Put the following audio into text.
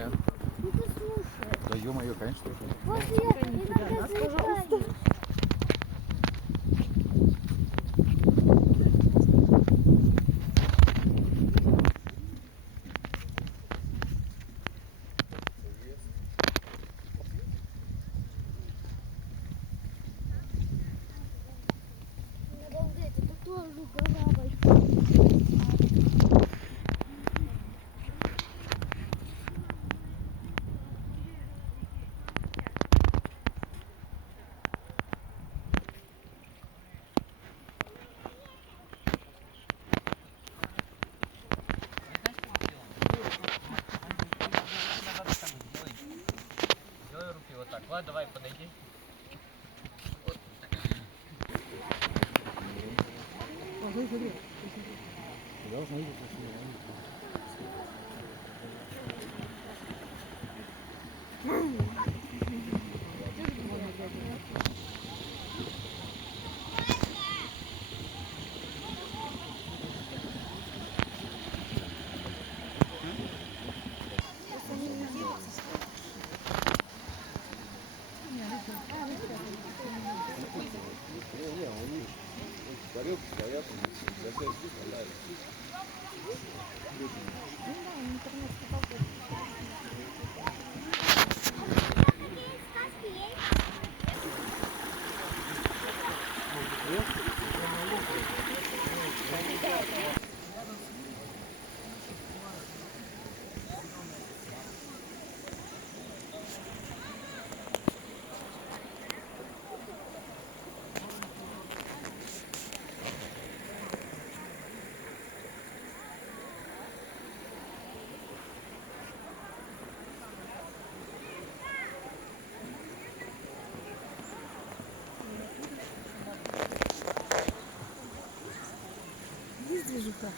Нет. Ну послушай. Да ё-моё, конечно, слушаю. Вот я иногда заикаюсь. Обалдеть, это тоже гора большая. Делай руки вот так. Влад, давай, подойди. Должны быть очень. Тарелки стоят, за 5 штук оставили. Есть движуха?